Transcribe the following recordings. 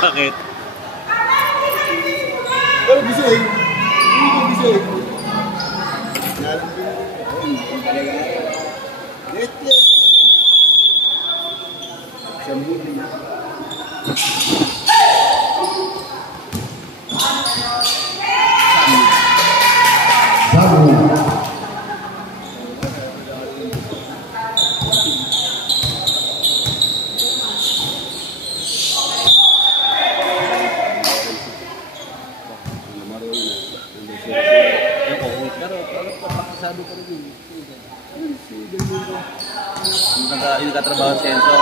Bakit? Pero bising. Hindi bising. Let. Sambuli. Yung katrabaho sa Enzo.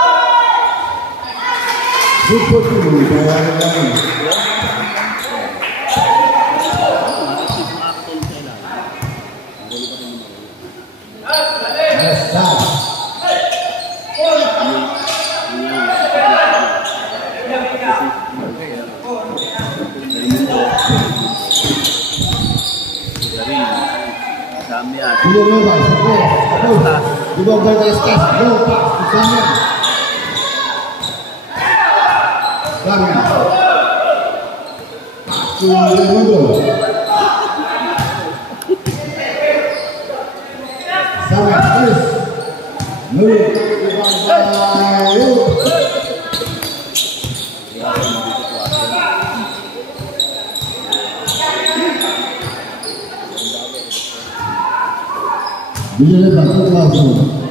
Bila lepas langsung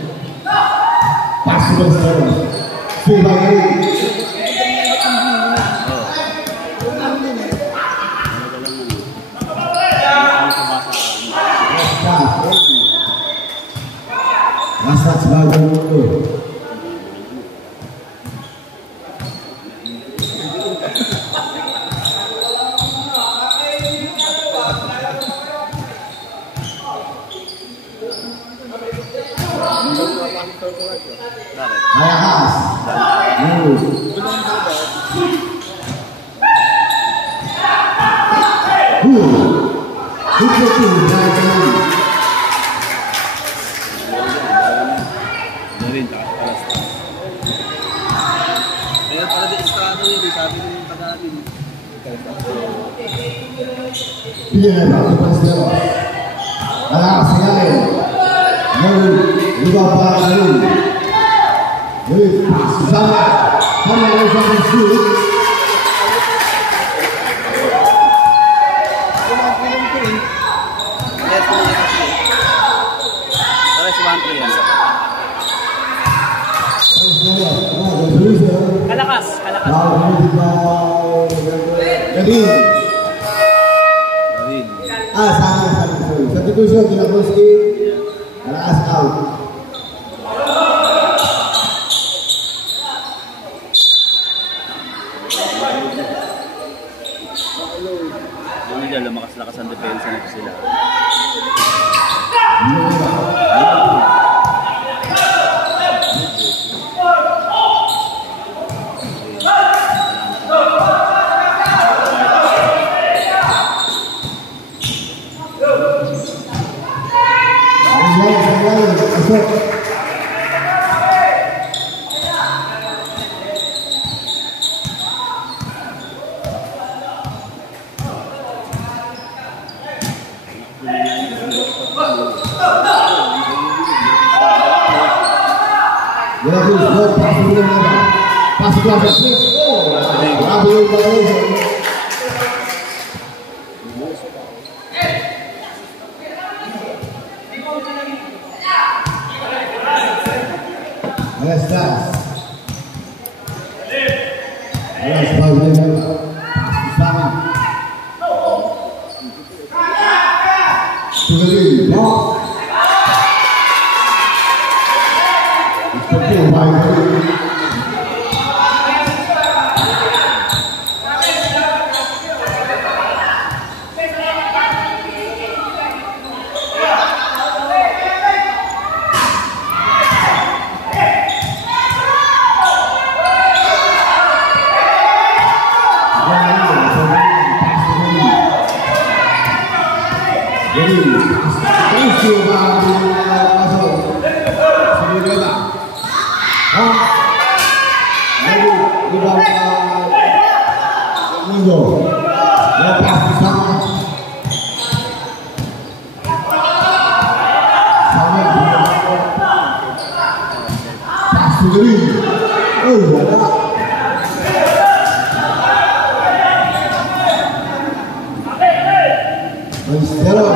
pas sekarang sebagai masa sebagai itu Ayahas, Kalakas. Jadi, satu tusuk tidak meski, kalakas out. Hindi nila lakas ang depensa nito sila. rebound Mundo. Lepas bersama. Sendiri, ada. Mensteros,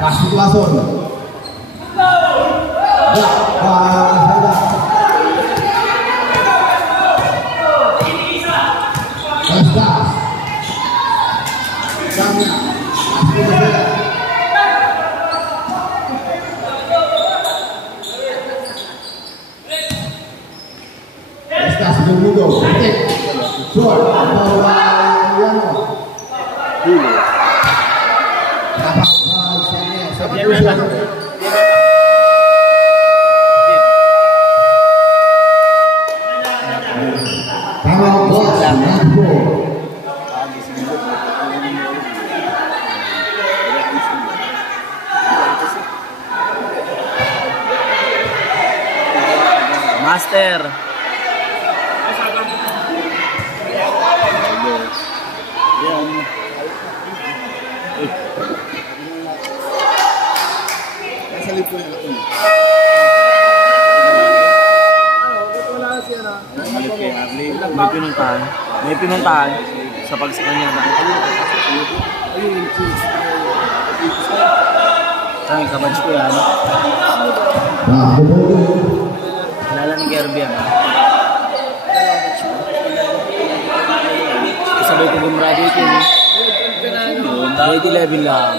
kasih langsung. Ya, ada. Estas, Samia, Mundo, Sol, Master. Nasa lipon na ito. May pinuntahan. May pinuntahan sa pagsakanya. Ay, kabadge ko yan. Kilala ni Kirby yan. Sabay ko gumraduate yun eh. Grade 11 lang.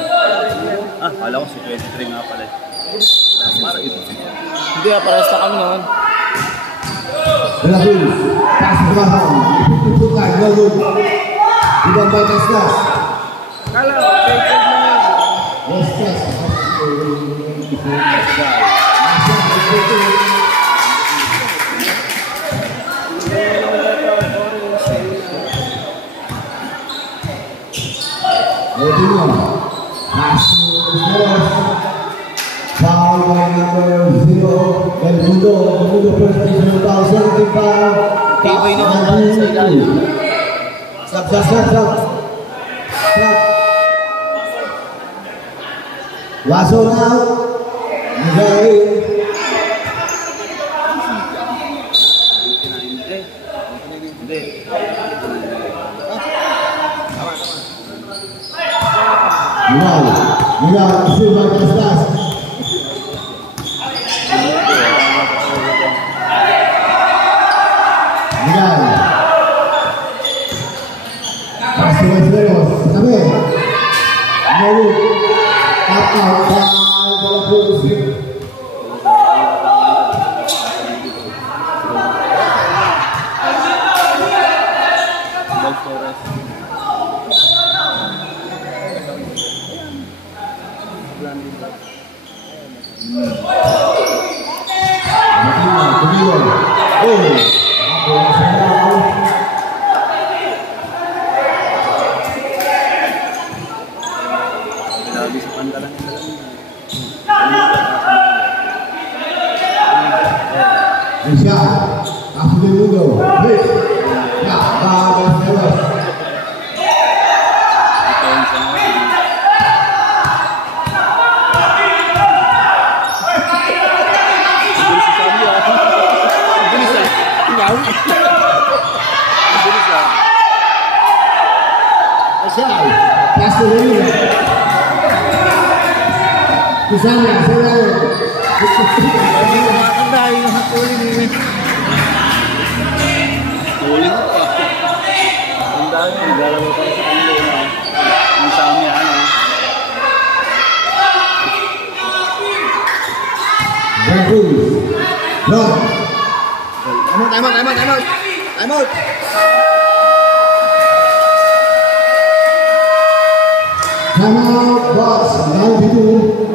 Ah, kala ko si 23 nga pala. Para ito. Hindi ah, parehas na kami noon. Berlaku, pas belakang, dibutuhkan lalu dibawa Estas. Kalau kayak Estas, foul by number 0 dan Mundo first position foul, second foul. Tibay naman ba sa ilalim? Stop. Lasso now. Nagay. Hindi. Mira, Silva Estas. I'm out. Timeout, Bucks, 92.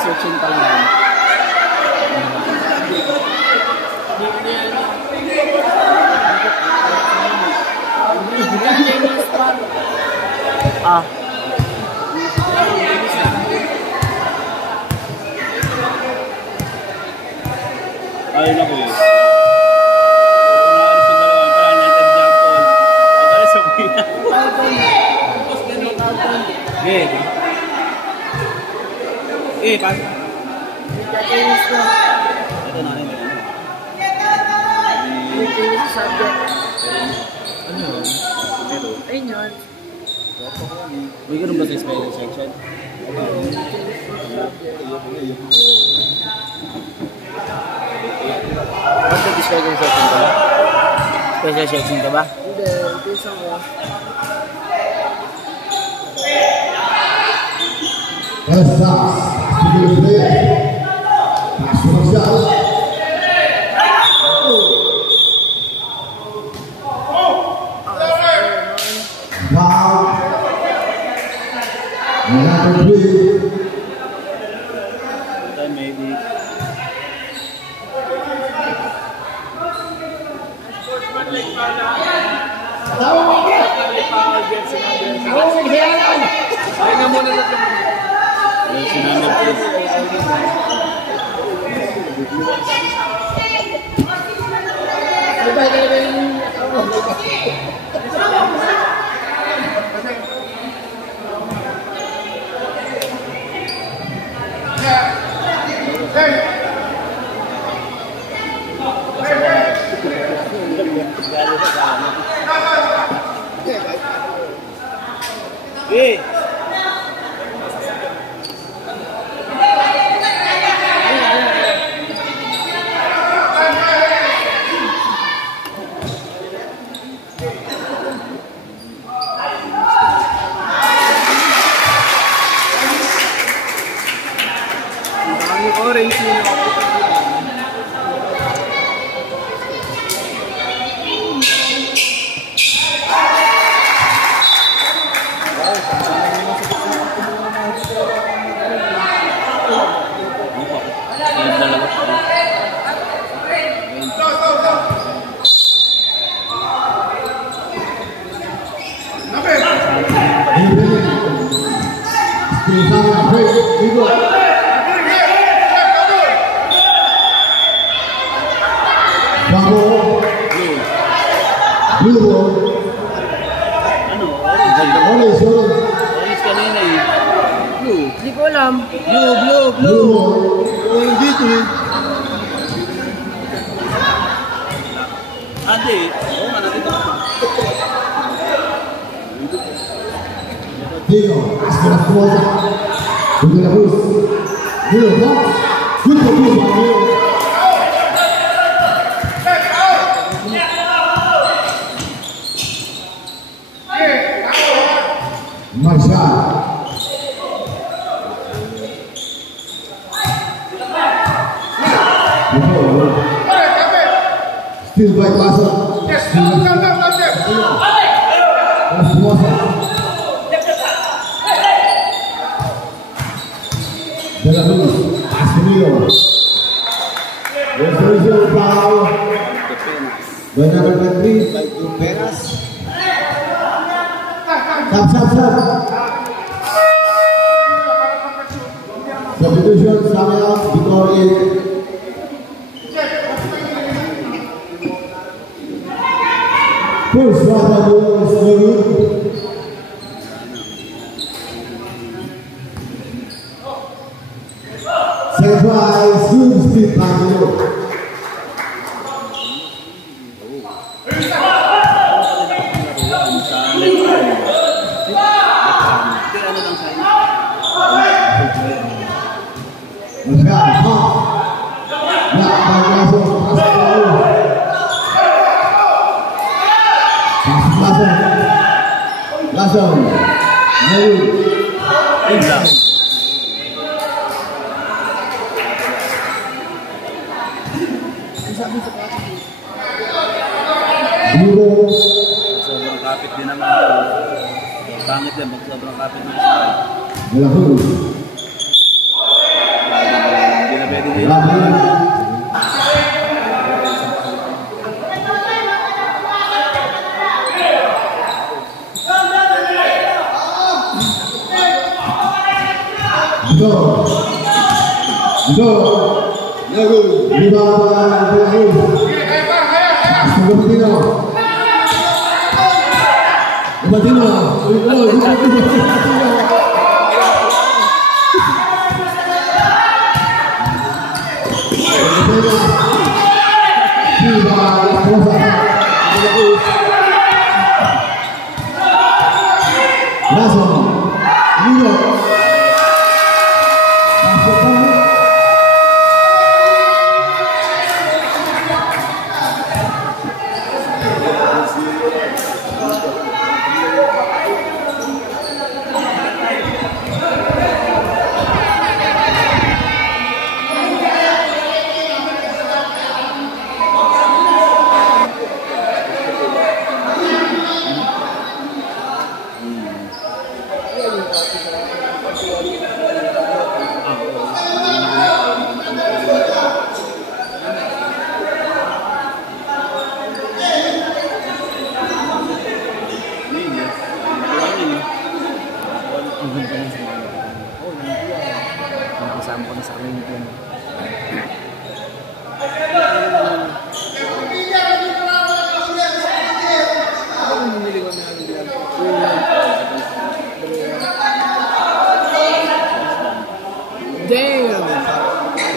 Searching pa lang. Ah. Ayun ako eh. Pan. Ito na rin. Ano yun? Ayun yun. May ganun ba sa special section? Ba't sa special section ka ba? Special section ka ba? Hindi, isa ko. Essa, segundo play. Passo inicial. Wow. Number 3. Maybe. Hey. Orange yun ako. Hindi ko alam. Blue. Yung dito eh. Ate, oo nga natin ito. Dino, hasta la cuota. Con la cruz. Dino, ¿no? Junto con Dino. Marshall. Still by passer. De la Cruz, asumido. Referee foul. By number 23, by Peras. Stop. Substitution, Samuel, Victoria. First one of those two. Surprise, good speed Pangilo. Langsung, Sobrang kapit din naman. Pangit din pag sobrang kapit din. De la Cruz. Hindi na pwede din.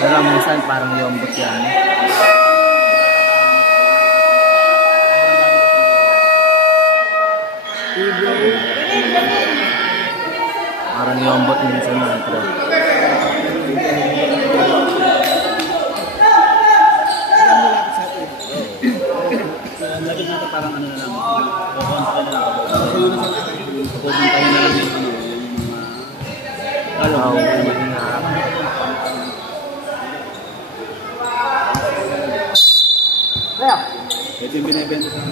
Pero minsan parang yombot yan. Parang yombot minsan yan. Lagi natin parang ano na lang. Pupuntahin na lang yung ano. Ito yung binibenta sa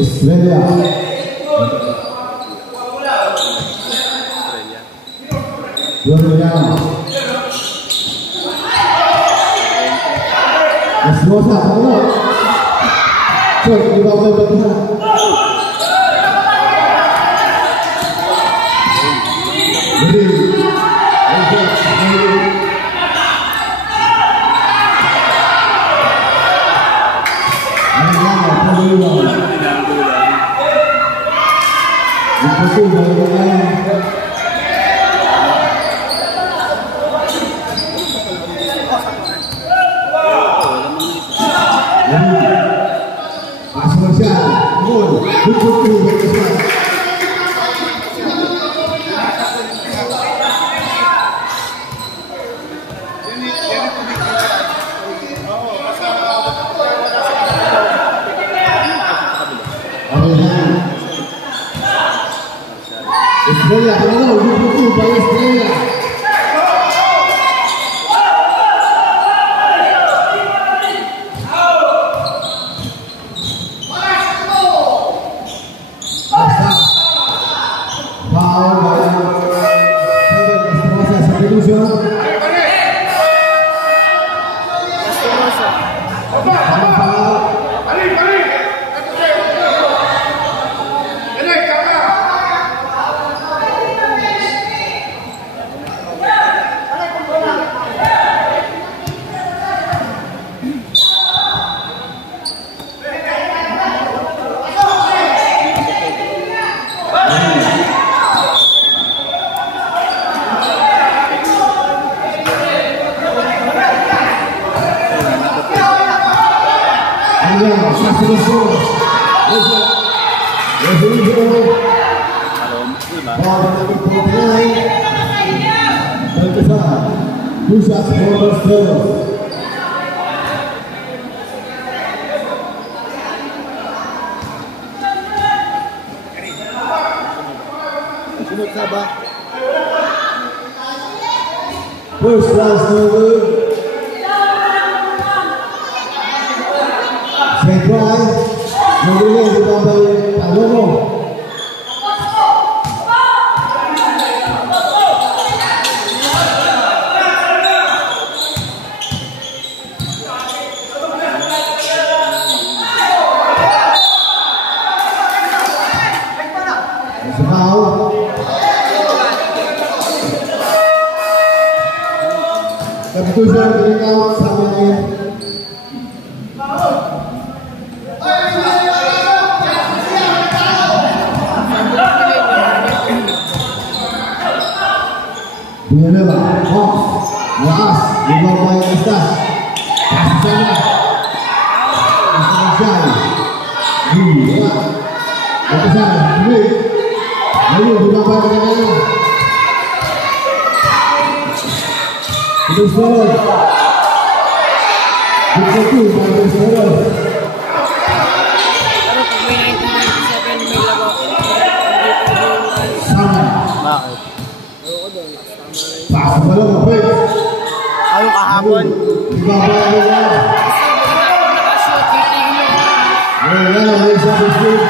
Estrella. Esposa, ¿cómo? Soy, ¿qué va a hacer? Estrella, ganador, grupo Q para Estrella. First class number. Second prize. Nomor ditambah Palomo. Ito siya tingnan sa amin. Bunyala, off, lakas, ibang bayan istas. Kasih sana. Selesai. Gila. Itu sana, ini. Lalu ibang bayan kadang-kadang. Itu selalu. Itu tu, itu selalu. Pero pag may 1997 may laro. Sama. Bakit? Oo doon. Pasok mo lang, kapit. Ayong kahapon. Ibang bayan kadang-kadang. Nakashoot, titigil mo. Wala, wala sa biskuit.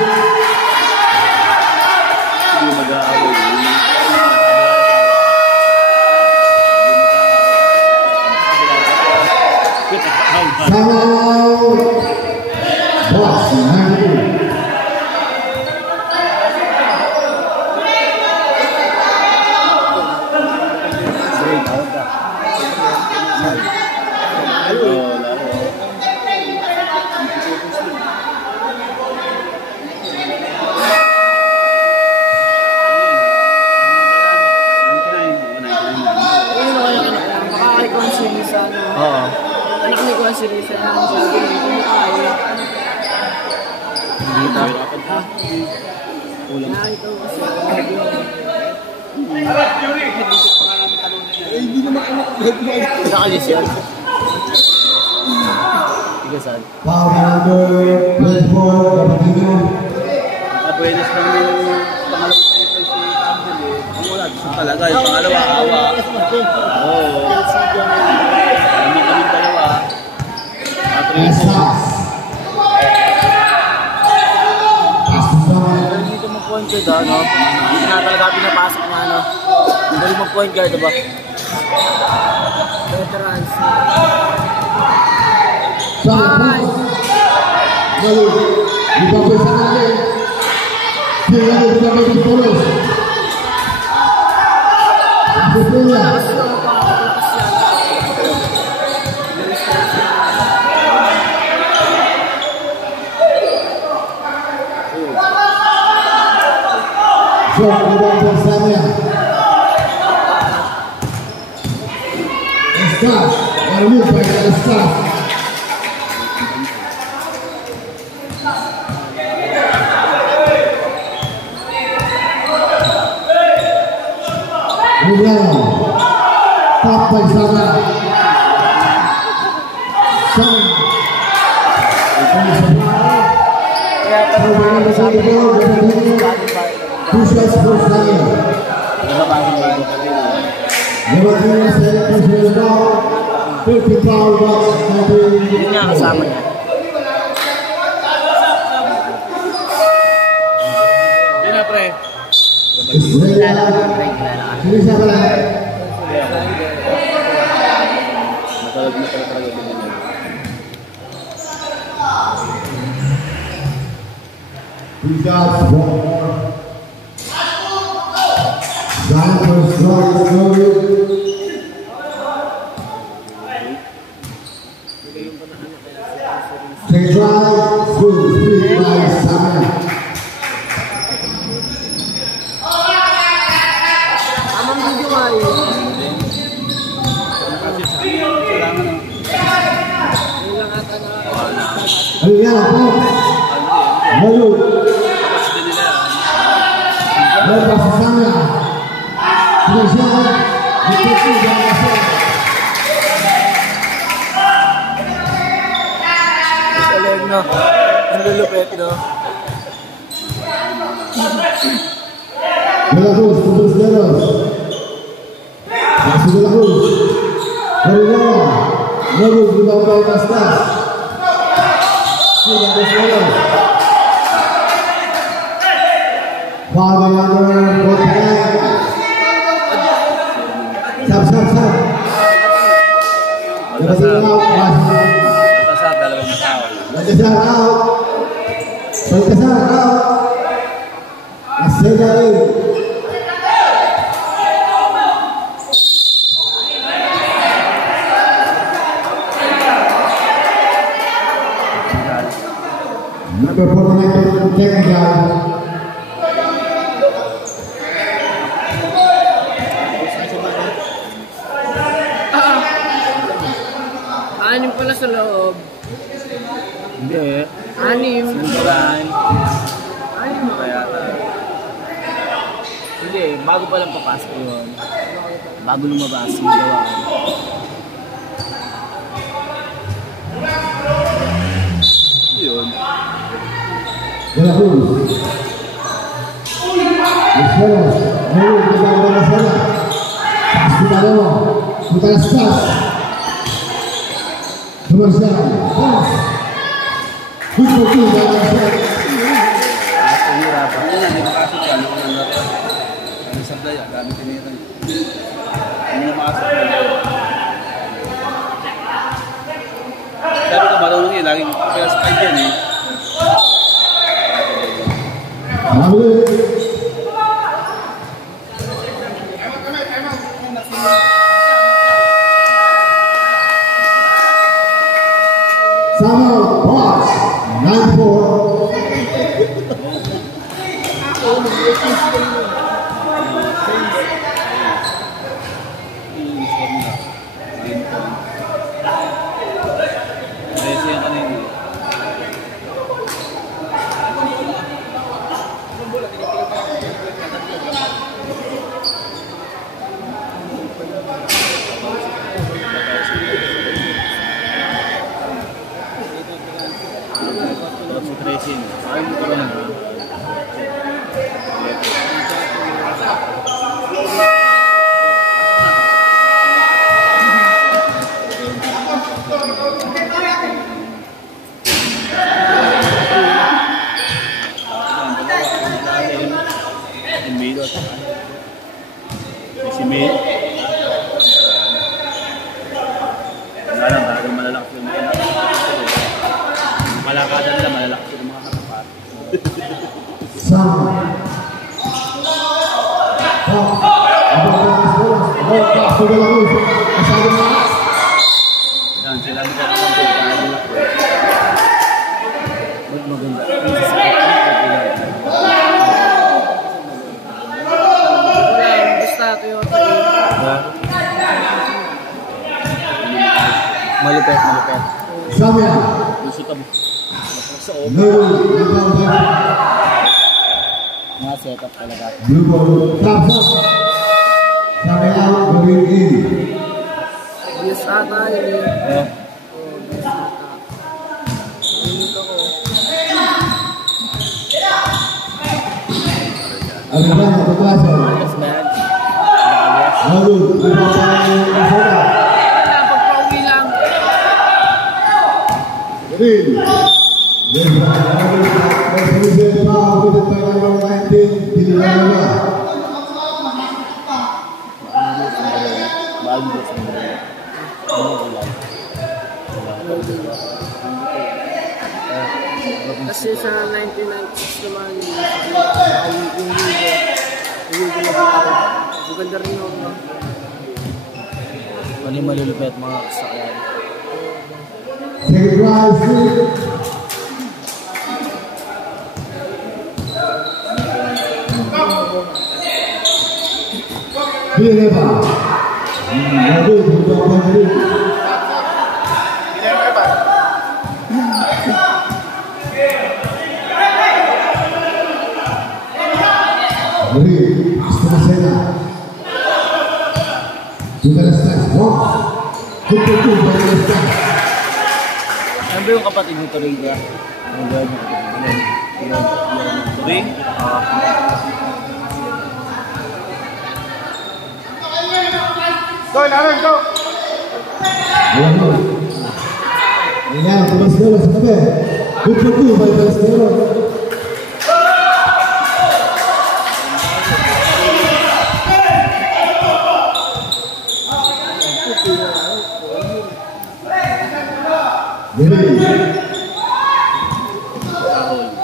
Hindi mag-aaway. Sama. Boss, nanti. Ayun ako yung anak lang. Makakay ko ang sini sa ano. Oo. Anak ni ko ang sini sa ano. Kumakain. Hindi tayo. Nakakita ko kasi. Nakalis yan. Tigasan. Foul number 24, Kapatino. Abuelos lang yung pangalawang dito si Campbell eh. Ang wala, gusto talaga. Yung pangalawa, awa. Oo. Naman kaming dalawa. Esas. Pasok sana. Dito mag-point guard, ano? Hindi na talaga pinapasok na, ano? Hindi mag-point guard, diba? Veterans. Sana. Lalu, dibawa sa kanila. Sila yung dibawa sa polos. Pasok nila. Shot dibawa bersama. Eskas, lalu baik Eskas. Kemudian sampai sana. Pusat bersama. Lewatin saya personal. Berpikau box Yun nga kasama niya. Yun na, pre. Israel. Sini siapa lagi? Matalag na pala talaga din yun. Pusat box. Zion strong is no good. Take a drive, full speed by Simon. Amang video nga yun. Yun lang ata na. Ayan ako. Lalu, lepas ke sana. Kemudian, ditutup dan masuk. Galing, no? Ang lulupit, no? Belakang, putus deros. Masih belakang. Dari bawah. Lalu di bawah atas. Sudah berselang. Foul number 49. Sab. Lepas out. Magkasab, dalawang tao. Baltasar out. Baltasar out. Aseda in. performance technical. Anim pala sa loob. Hindi. Anim. Sinturan. Anim mo. Kaya hindi, bago pa lang papasok yun. Bago lumabas yung gawa. Yun. De la Cruz. Esferas. Muy bien, de la zona. Pascualero. Putas pas. Comercial. Pas. Fútbol club de la zona. Ang hirap. Ano yan, nagpasok siya. Ano na rin. Ang sablay, dami tinira. Ano na makasok na. Sabi ko marunong yun, laging first 5 yan eh. Samuel Bosch, 9-4. Malakasan nila, malalaki yung mga katapat. Yan, sila mo kaya kung maganda. Basta Toyota. Malupet, malupet. Samia. Gusto ka mo. Sa opo. Mga setup talaga. Blue ball. Thumbs up. Samia, going in. Yes, ata yun eh. Eh. Alexander, pagkasa. Yes, man. Lalu, lima pemain Arizona. Pagpauwi lang. Green. Represent power with the number 19, Pilipinas. Kasi sa 1996 naman, yung Hugo na ako. Maganda rin ako. Ano yung malulupet mga kasakayan? Second drive, Villanueva. Lalu, beberapa hari. Beri, setengah sena. Juga lestas, Betul-betul dari lestas. Ano ba yung kapatid ni Toriga? Ano ba yung Tori? Go, Laran, go! Ayan, Palestero sa tabi. Betul-betul dari Palestero. Beri.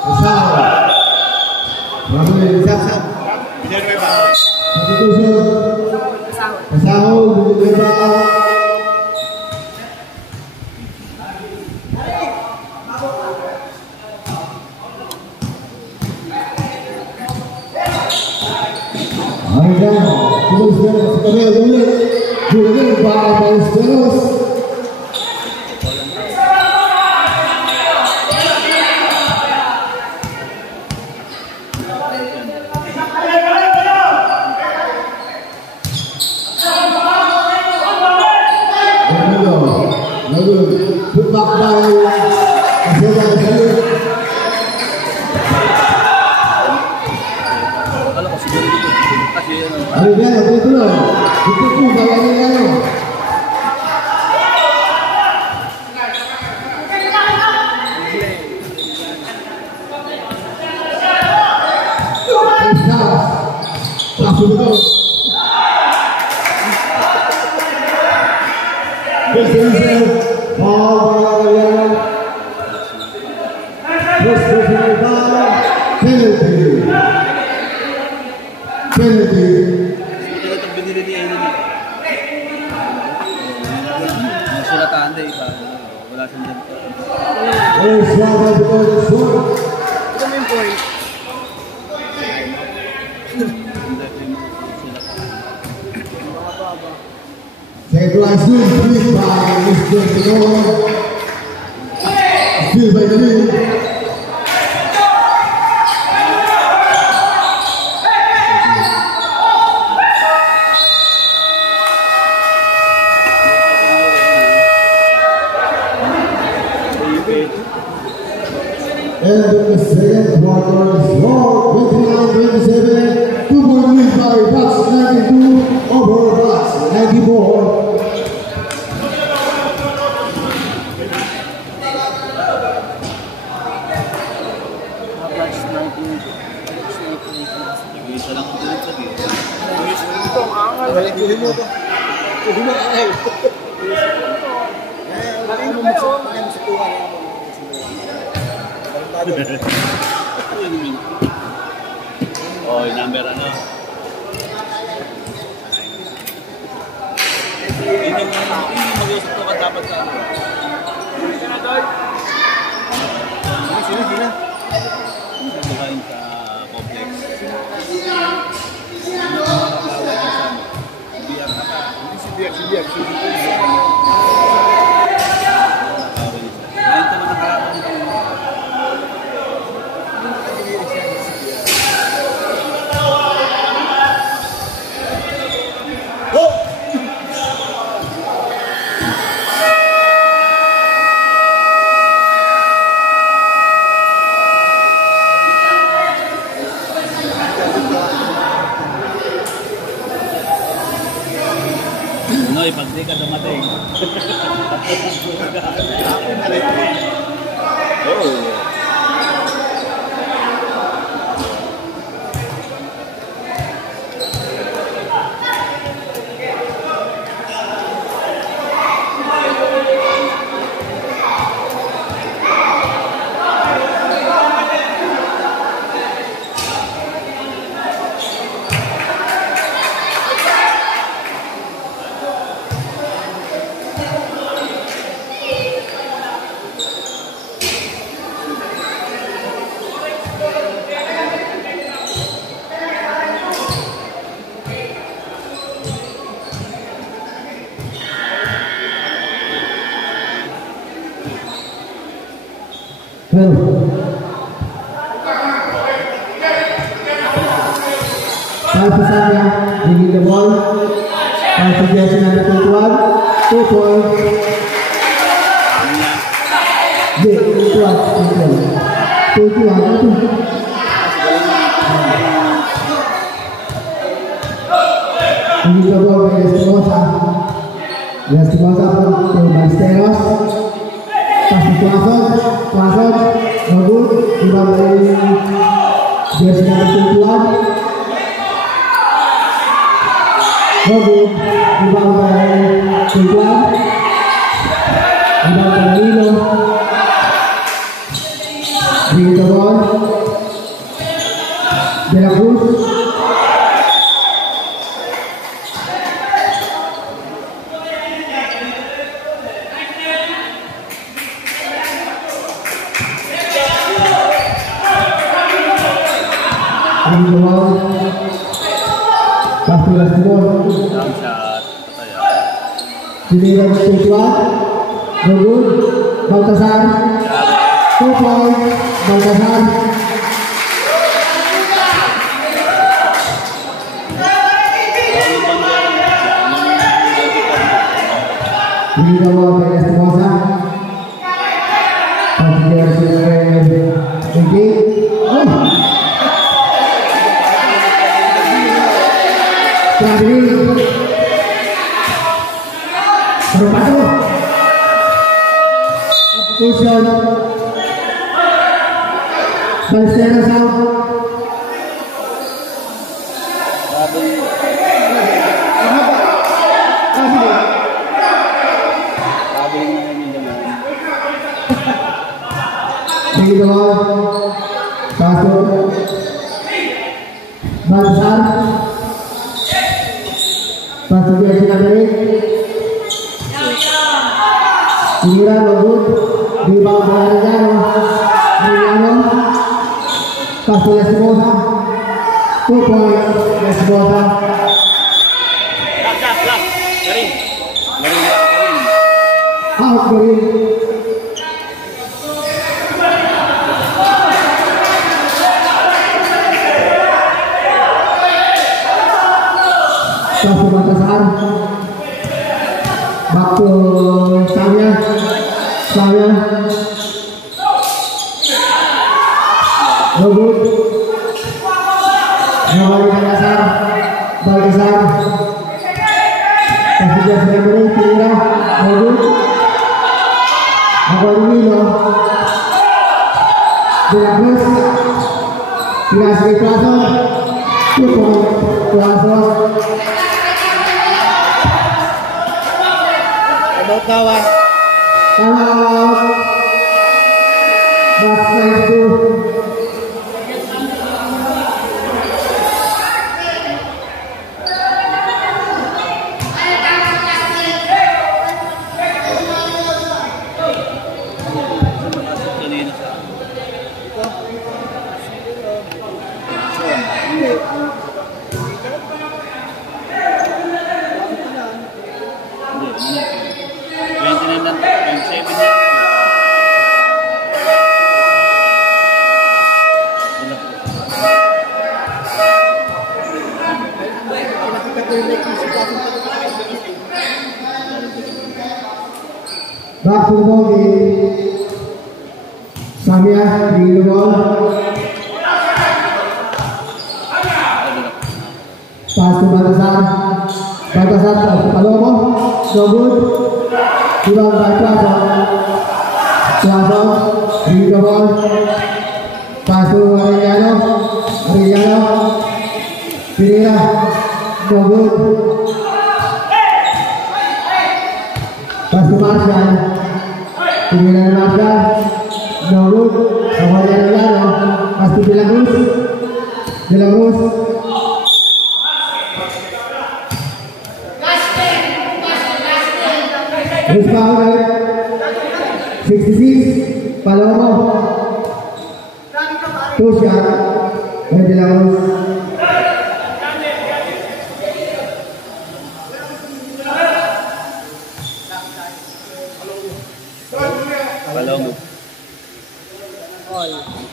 Pasal. Ramai siap-siap. Satu Pasal. Villanueva. Arellano, Ballesteros, Cabello ulit. Junior by Ballesteros. Put back by Akala ko siguro dito. Kasi ano. Arellano, tuloy. Ito po ba Arellano? Still by the lead. And the second quarter is score 29-27. 2-point lead by Bucks 92 over Bucks 94. Isa lang ang tulit sa dito. Oh, yung number ano? Hindi mag-usap to ka dapat sa ano. Sino? Bukain sa complex. Biyak. Noy, pag di ka dumating. Oh. Giving the ball. And suggestion number 21. 2 points. Yeah, 21. Giving the ball by Espinosa. Espinosa to Ballesteros. Pass to Tuazon. No good. Rebound by jersey number 21. No good. Rebound by Tuazon. Rebound by Nilo. Bring the ball. De la Cruz. Bring the ball. Pasti Lastimon. Down shot. Pataya. Giliran Joshua. No good. Baltasar. 2 points. Baltasar. Giliran mo kay Lastimosa. Pasti Joshua. Traveling Berpatu Cushion Balsera South di bawah Pasur Balsar Pasur dia sudah beri Giliran lembut di bawah Ariano Pasur Lastimosa 2 points Lastimosa out Garin Pasur Baltasar back to Samia no good Nawali Baltasar Pasur dia sudah beri Tira no good Aguadumino Delacruz Tira sebagai Plazo 2 points Plazo kawan Back to back to the ball game. Samia di the ball. Pass to Baltasar Palomo, no good. Rebound by Plazo di the ball. Pass to Arellano, Pereira, no good. Pass to Marshall, Pereira Marshall, no good. Arellano, pass to Delacruz. This foul 66, Palomo, 2 shot, by Delacruz. Palomo.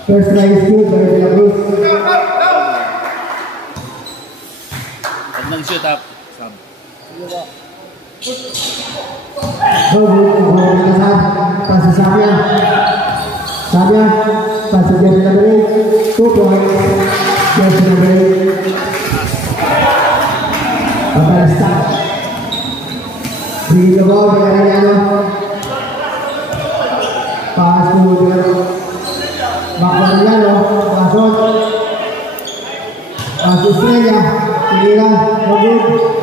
First try is good by Delacruz. At nag-shoot up. Sab. Pasir Samia, pasir dia sudah beri 2 points, dia sudah beri. Bakal start di bawah Arellano, pas kemudian Arellano masuk, pas Estrella, Pereira, bagus.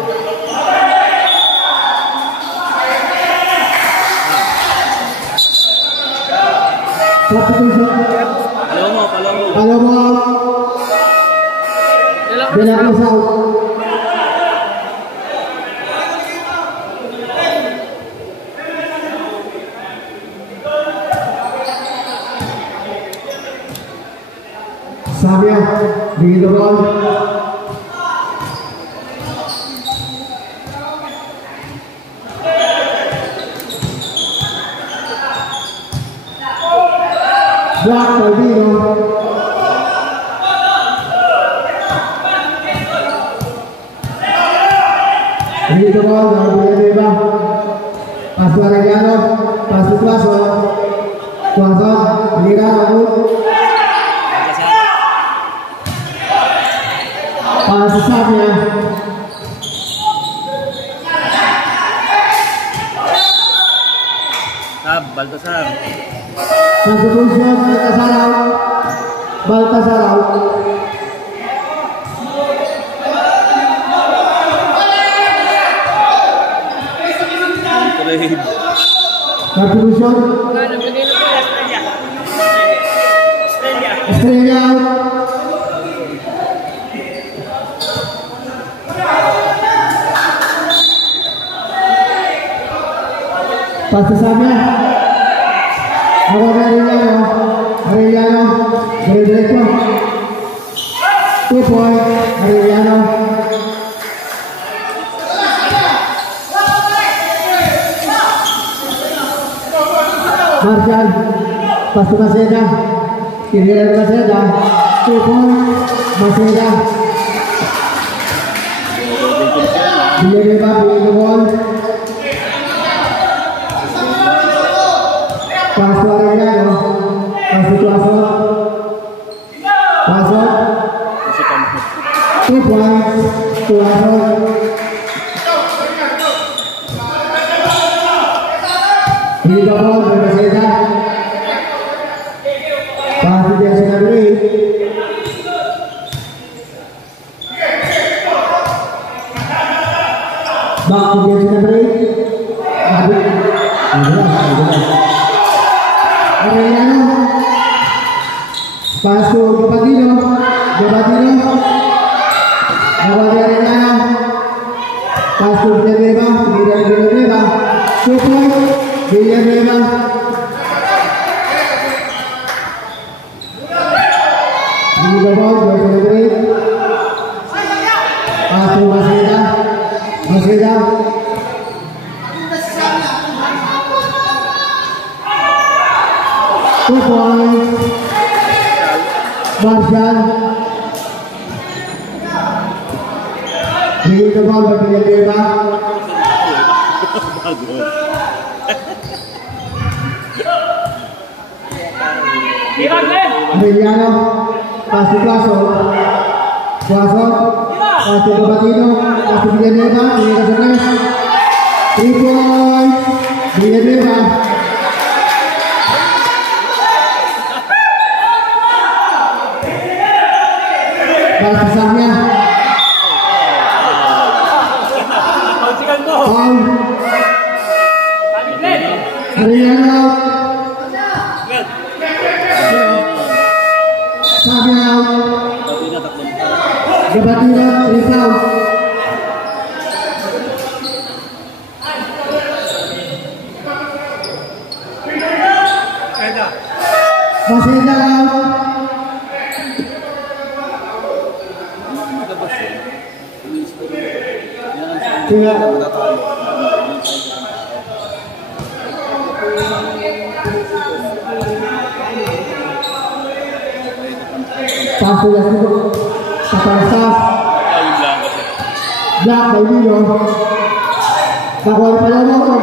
Palomo Delacruz out. Samia di the ball. Black Palvino. Dito ko, Villanueva. Paso Arellano, paso Tuaso. Tuaso, Lira, Raul. Paso Sabia. Baltasar. Paso Pulsion, Baltasar. Contribution. Estrella. Pasti sama. Awal Arellano, dari derecho. 2 point, Arellano. Marshall, pasto Maceda, kiri dari Maceda, 2 point, Maceda. Villanueva, the ball. Pasto Arellano, pasto Tuaso. Tuaso. 2 points, Tuaso. Ini ball dari Maceda. Pasto biasa dari. Bang biasa dari. Arellano, paso Gabatino, awal Arellano, paso Villanueva, Villanueva, 2 point, Villanueva. Ini ball dari paso Maceda. 2 points, Marshall. Bring the ball back to Villanueva. Arellano, paso Tuaso. Paso Gabatino, paso Villanueva, 3 points, Villanueva. Baltasarnya Arellano Sabia Gabatino Rizal Maceda paso Staff Black Palvino Nakuha pa lang ako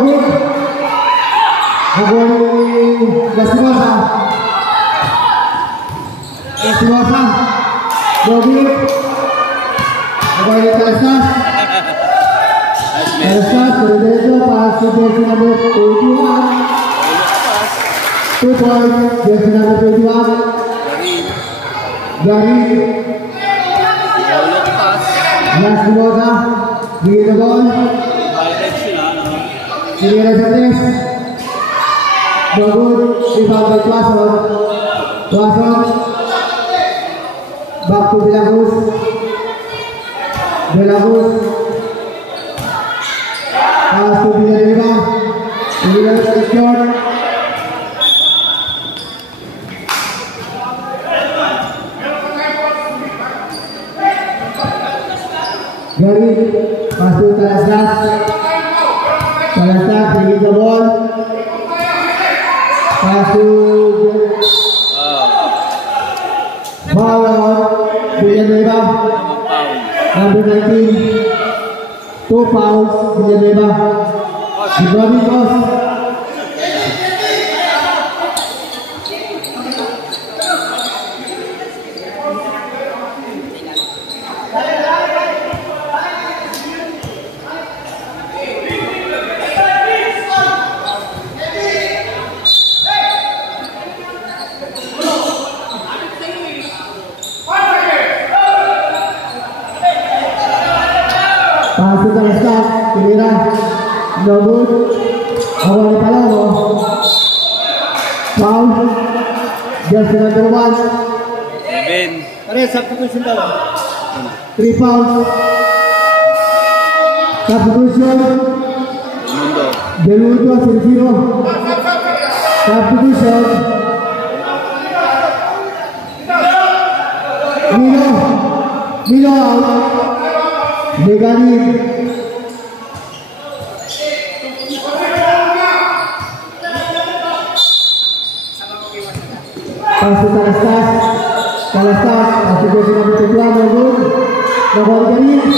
Pagod Nakuha ni Gastimosa Bobby Nakuha ni Talasas dari derecho paso jersey number 21 2 points jersey number 21 dari Las Boga di the ball Kiri Reserves Bogor di bawah Tuaso back to Belagos pass to Villanueva is short. Gary, pass to Talasas, bring the ball, pass to Villanueva. Dalawang foul. Number 19. 2 fouls, Villanueva. Ibrahim Boss. Pasok ang start, Pinira. No good. Awal ni Palomo. Foul. Jersey number 1. 7. Pare, substitution daw. 3 fouls. Substitution. Mundo. Beluto, 0-0. Substitution. Milo out. Negatif. Pasok Kalastas, pasok ko sila bertujuan maupun nomor garis.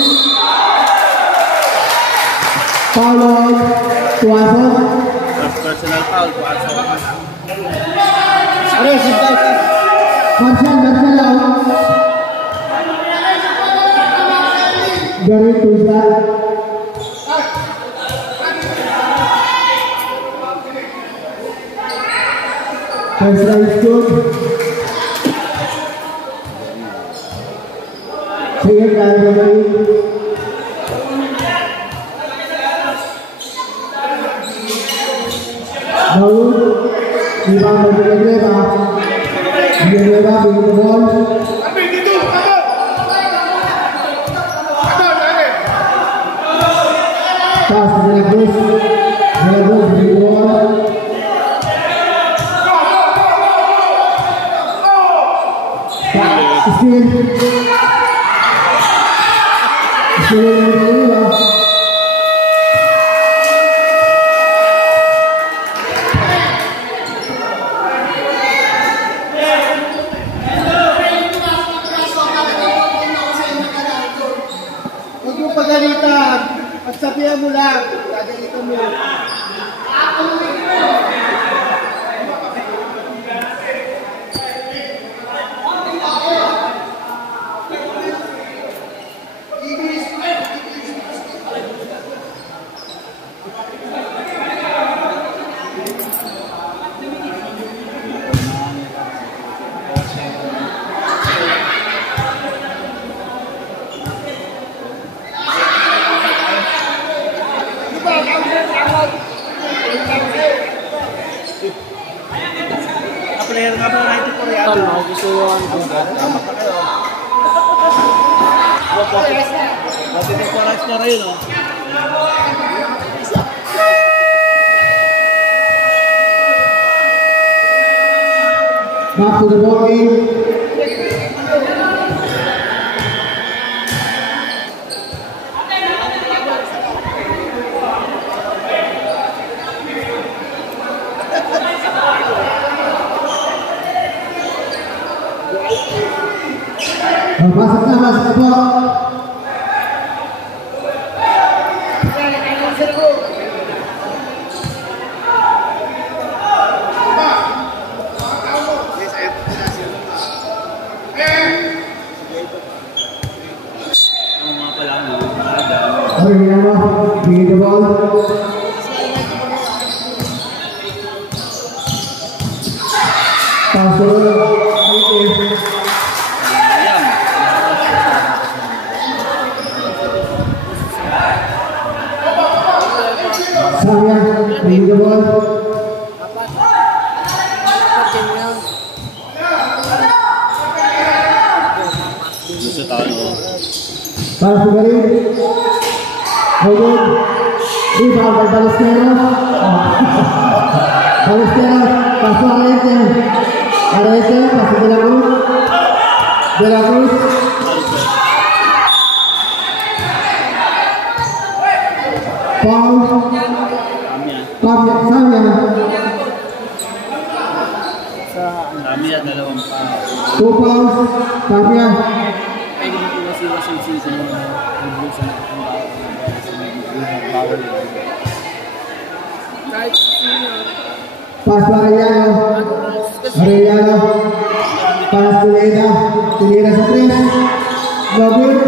Foul Tuaso. Personal foul, Tuaso. Pare, substitution. Marshall out. Dari Tuzla. Baseline scoop. Sige, kaya dari. Daud. Ibang Villanueva. Villanueva bring the ball. Pass to Delacruz bring the ball. Steal. Huwag mo pagalitan. Pagsabihan mo lang. Gagalitan mo. Player nga pala natin po yan. Tol, makikisuhan ko. Dati ng Corax niya rin, no? Back to the ball game. Masuk ke bawah. Bring the ball. Pass Saya bring the ball. Gusto tayo. Pass to Garin. Hold. Rebound by Balesteros. Balesteros. Pass to Arete. Arete. Pass to Delacruz. Delacruz. Foul. Samya. Samya, dalawang foul. 2 fouls. Samya. season mo na nag-bulsa na kung bawal yun. Kahit sino. Pass Arellano. Arellano. Pass Pineda. Pineda sa 3. No good.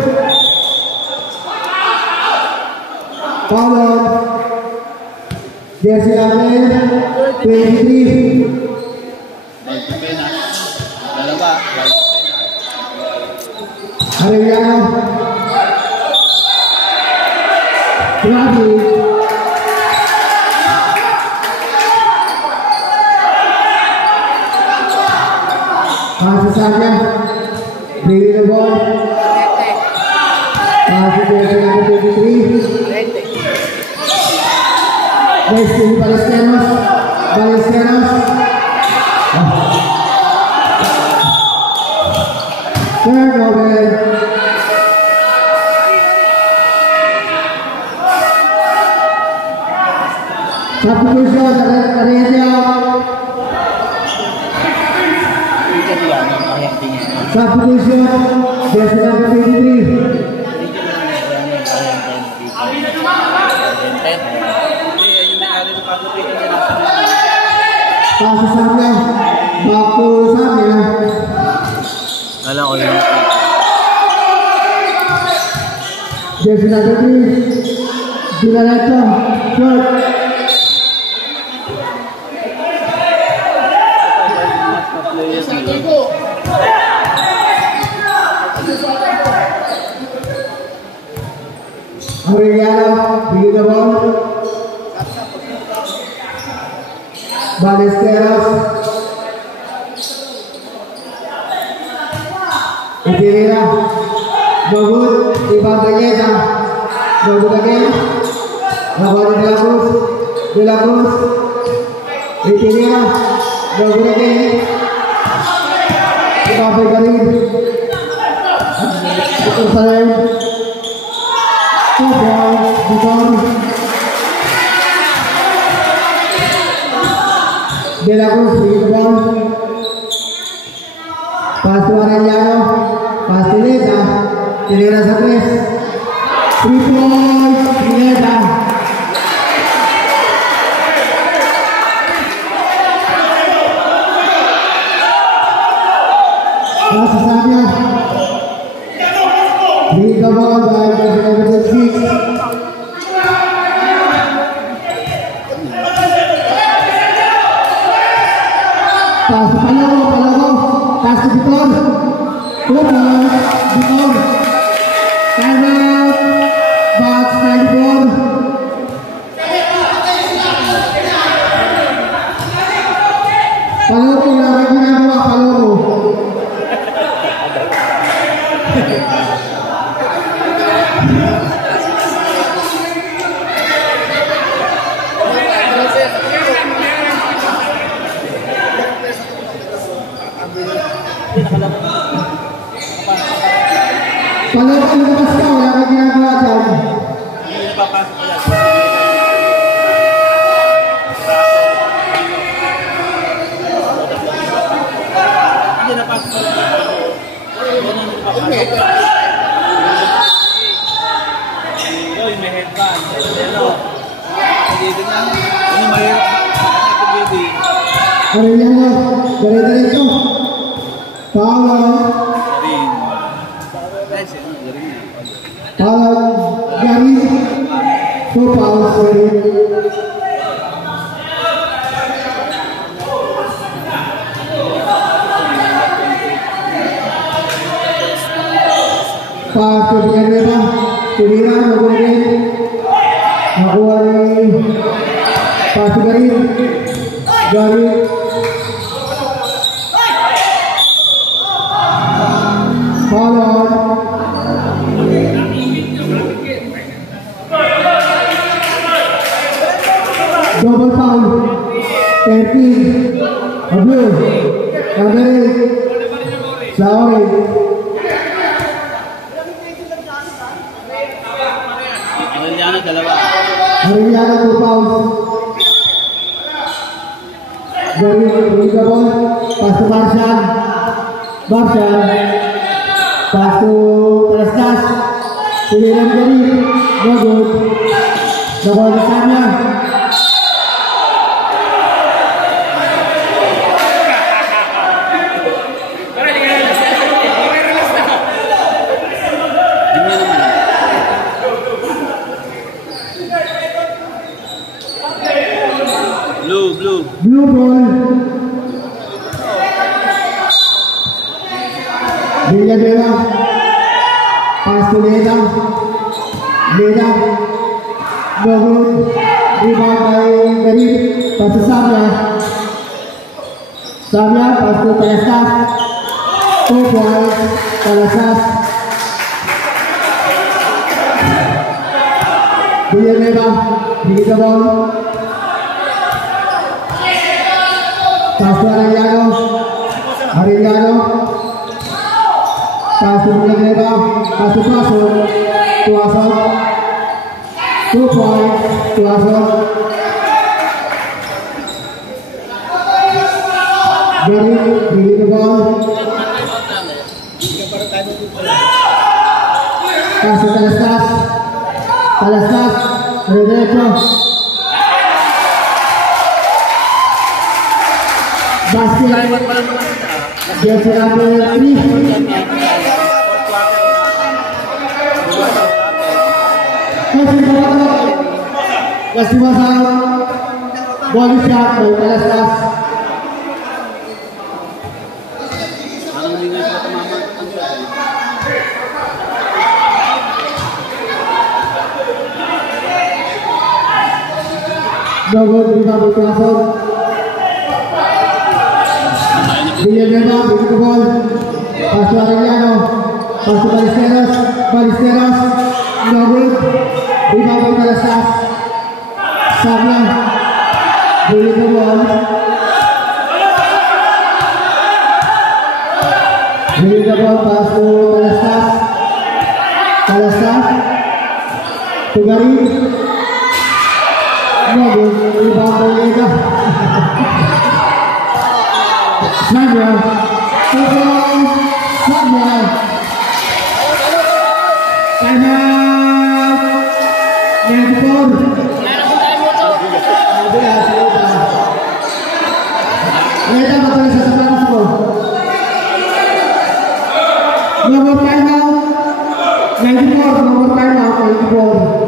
Foul on. Jersey number 23. Bawal sa pena. Dalawa. Bawal sa pena. Arellano. Grabe. Pass sa Sanya. Bring the ball. Pass to jersey number 23. Next to Ballesteros. Turnover. Substitution, Arellano. Substitution, jersey number 23. Pass sa Sanya. Back to Sanya. Alam ko yun. Jersey number 3. Dinalato. Short. Arellano, bring the ball. Ballesteros. Itinira. No good. Ibang Galleta. No good again. Nabali De La Cruz. De La Cruz. Itinira. No good again. Ibang Garin. Ito sa rin. De La Cruz, bring the ball. Pass to Arellano. Pass to Pineda. Pineda sa 3. 3 points. Pineda. Pass to Sanya. Bring the ball by jersey number 6. Pass to Palomo. Pass to Vitor. Vitor. Stand up. Box 94. Palomo, lagi ginagawa. Palomo. Palomo, lumabas ka. Wala kang ginagawa dyan. Hindi napapasok ko yan. Hindi napasok ko yan. Uy, may headband. Hello. Pagiging lang. Ano mahirap? Pagiging. Arellano, dire-diretso. Foul. Garin. Nice, garin. Foul. Garin. 2 fouls. Garin. Pass to Villanueva. Pinira, Garin. Nakuha ni pass to Garin. Garin. Foul on. Double foul. 13. Abuse. Garin. Sorry. Arellano, dalawa. Arellano, 2 fouls. Garin, bring the ball. Pass to Marshall. Pass to Talastas. Pilihan dari Bogor. Nakuha ni Samia. Blue ball. Bela. Pass to Leda. Bogor. Rebound by Garib. Pass to Samia. Pass to Talasas. 2 points. Talasas. Villanueva. Bring the ball. Pass to Arellano. Pass to Villanueva. Pass to Tuaso. 2 points. Tuaso. Garib. Bring the ball. Pass to Talasas. Redeco. Basket. Jersey number 3. Kasih masalah. Ball shot by Talasas. Bogor rebound by Tuaso. Villanueva bring the ball. Pass to Arellano. Pass to Ballesteros. Bogor rebound by Talasas. Samia bring the ball. Pass to Talasas. To Garib. Bogor rebound by Leda. Samia. Timeout. Netball. Leda bakal sa sapatos ko. Nomor timeout. 94. Nomor timeout 94.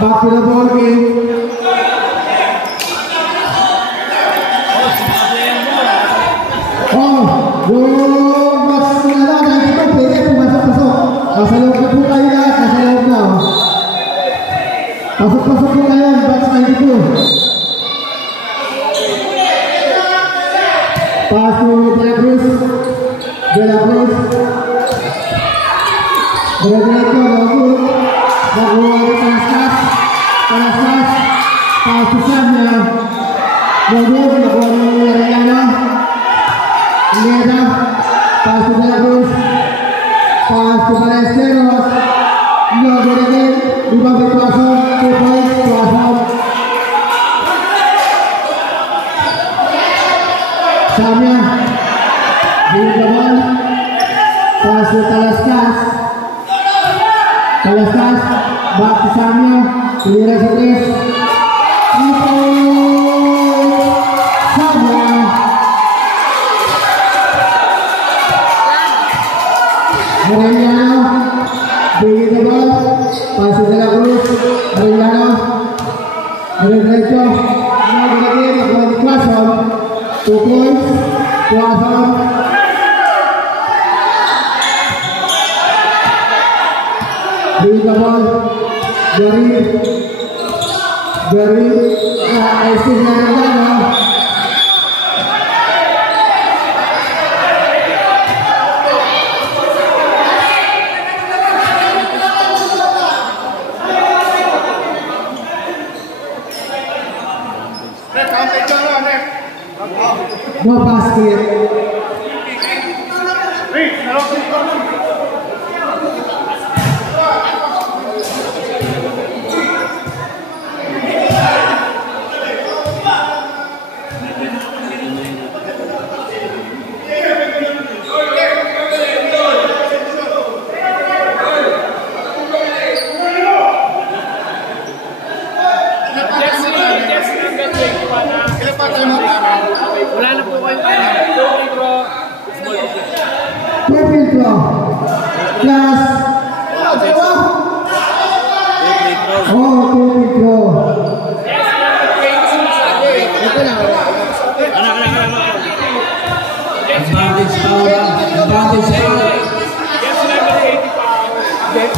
Back to the ball game. Mas Sinala dan kita pwede pumasok-pasok. Nasa loob na po kayo lahat. Nasa loob na. Pasok-pasok po kayo. Box 92. Pass to De La Cruz. Redeco, bagus. Nakuha ni Talasas. Pass to Samia. Bagus. Nakuha ni Arellano. Leda. Pass to De La Cruz. Pass to Ballesteros. Bogor again. Rebound by Tuaso. 2 points. Tuaso. Samia. Bring the ball. Pass to Talasas. Back to Samia. Pilihan sa 3. 3 points. Samia. Arellano. Bring the ball. Pass to De La Cruz. Arellano. Redeco. Bogor again. Nakuha ni Tuaso. 2 points. Tuaso. Bring the ball. Garib. Aisyah Arellano. No basket. Wala na po kayo. Purple Pro. Plus. Oh, Purple Pro. Advantage foul. Advantage foul.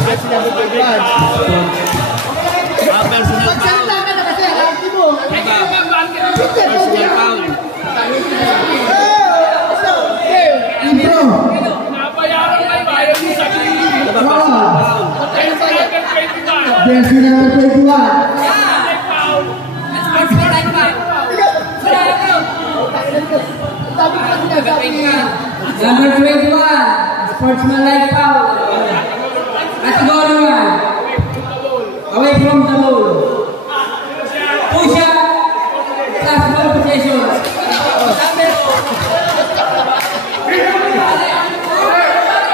Personal foul. Personal foul. Intro. Jersey number 21. Number 21, sportsmanlike foul. Category 1. Away from the ball. Push up. Last ball possession.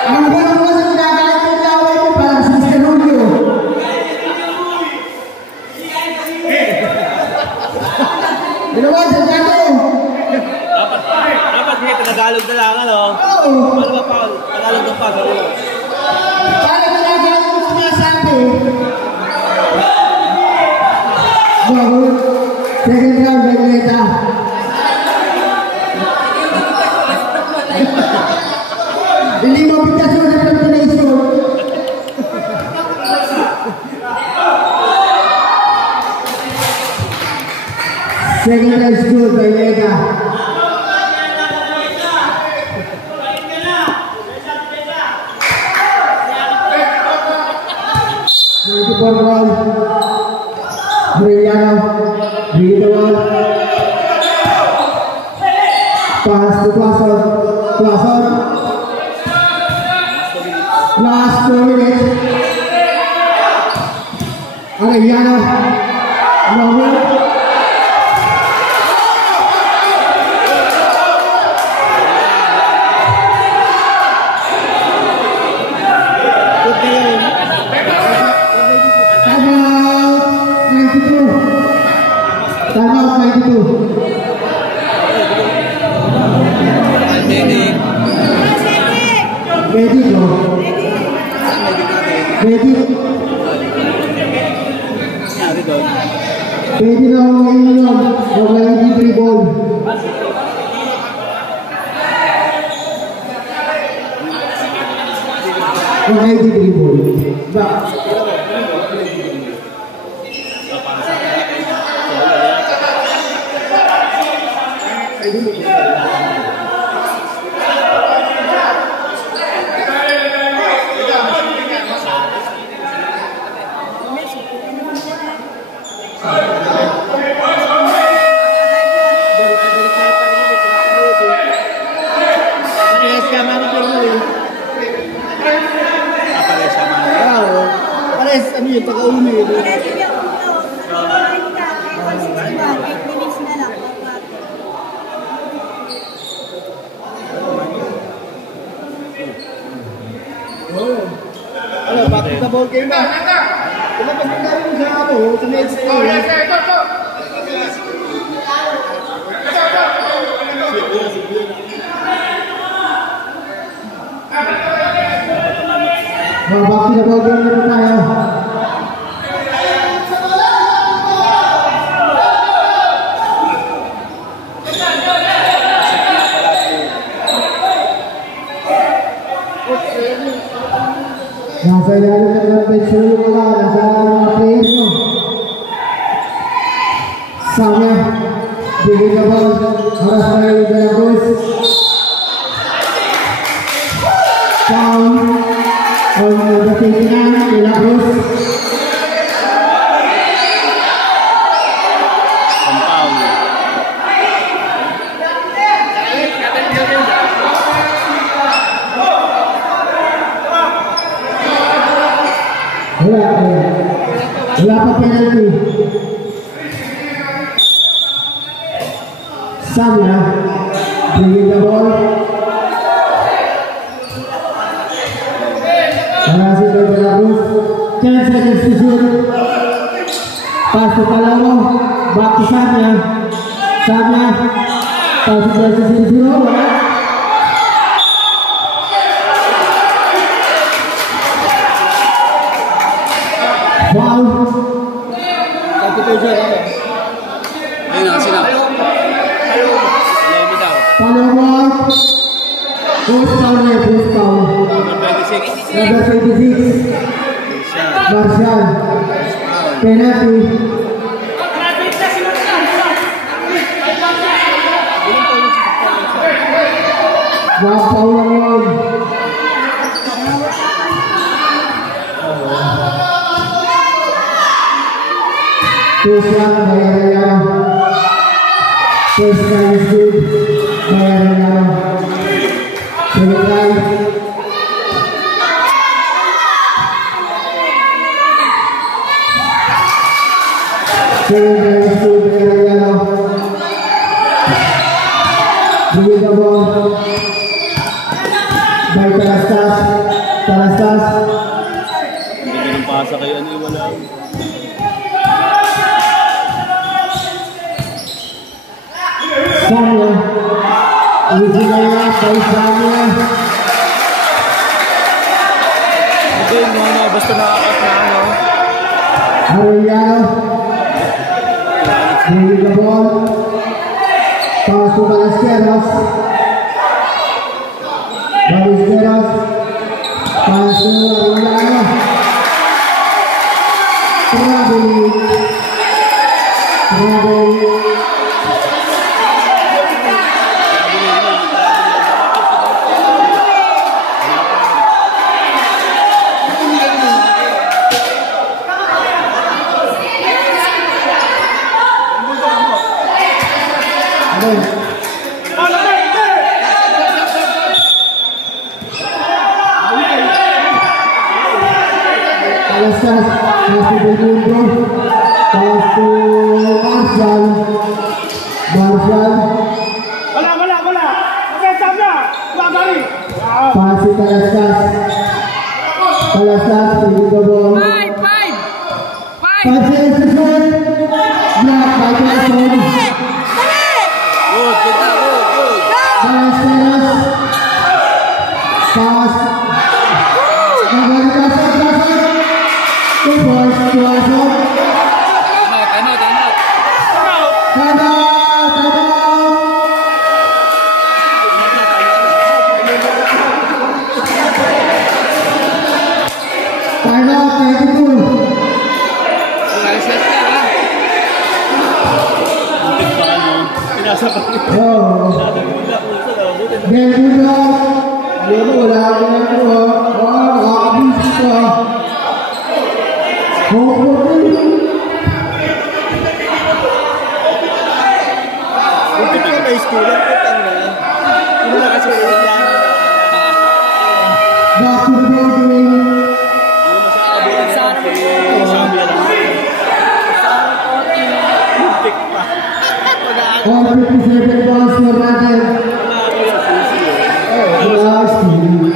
Ang buwan mo sa kinakalit ng laway mo para sa Mr. Julio. Dalawa sa Jato. Dapat hindi Tagalog na lang, ano? Oo. Ano ba foul? Tagalog na foul. Ano? Para kinakalit mo sinasabi. Bawal. Second round, Beneta. Hindi mo pitasyon sa combination. Second round is good, Beneta. Pass to Clason. Clason. Last 4 minutes. Arellano. Robert. Time out 92. Ready go. Ready. Ready na ako ngayon yun. Mag-lagi 3 ball. Mag-lagi 3 ball. Back. Pares, ano yun, taga-ulo yun. Ano, bakit na ball game ba? Ilabas mo na rin sa ako, sa next game. Bakit na ball game na po tayo? Nasa ilalim na ng bench yung mga nasa mga players mo. Samya, bigay ka ball, haras na yung Veracruz. Foul on the 29, Veracruz. Wala pa penalty. Samya, bringing the ball. Masih ke Belarus. 10 seconds to shoot. Pass to Palamo. Back to Samya. Samya. Pass to Zero. Foul. Ayun na, sila. Palamo. Post foul. Number 26. Marshall. Penalty. One foul lang. First one, bayaran. First try is good. Bayaran. Second try. Second try is good. Bayaran. Bring the ball. By Talastas. Hindi ng pasa kayo, ano yung wala. Samya. Ujinaya by Samya. Hindi, no, basta nakakot na ano. Arellano. Bring the ball. Pass to Ballesteros. Pass to Arellano. Trouble. Talastas, pass to Mundo. Pass to Marshall. Wala. Okay, stop na. Babali. Pass to Talastas. Bring the ball. 5 seconds to shoot. Block by Talastas. Ballesteros. Pass. Good boys, to Arshad. Time out. Time out, 22. Butik pa ano. Pinasa pa rin. Oh. Ganyan na. Wala ka na ito. Nakakabis ito. Butik pa may school. Ano na kasi ulit yan. Back to the building. Samya lang. Butik pa. All 57 balls for Rajan. Last team.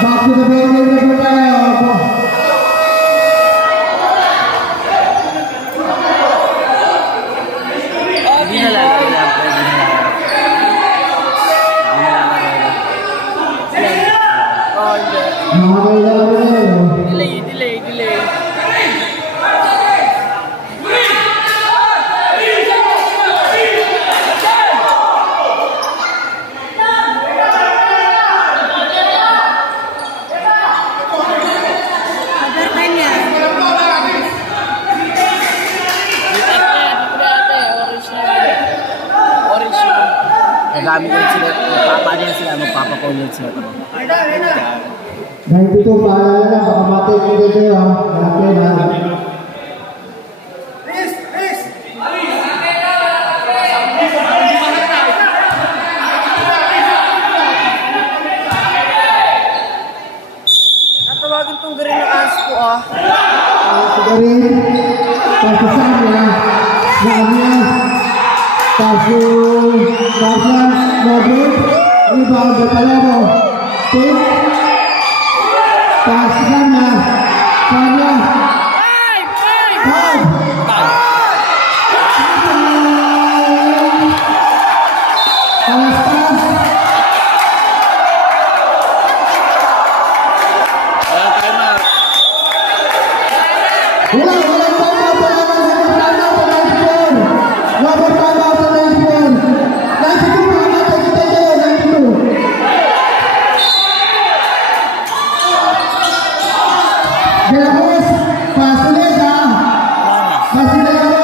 Back to the building na tayo. Delay. Nagamit ulit sila, magpapanyan sila, magpapakulit sila. Dahil dito, paalala na, baka matay ko dito yun. Malaki na. saatnya Tarzan Nobut rebound Betalomo tim Tarzannya Sanya De la voz, Pasoleta, Pasoleta.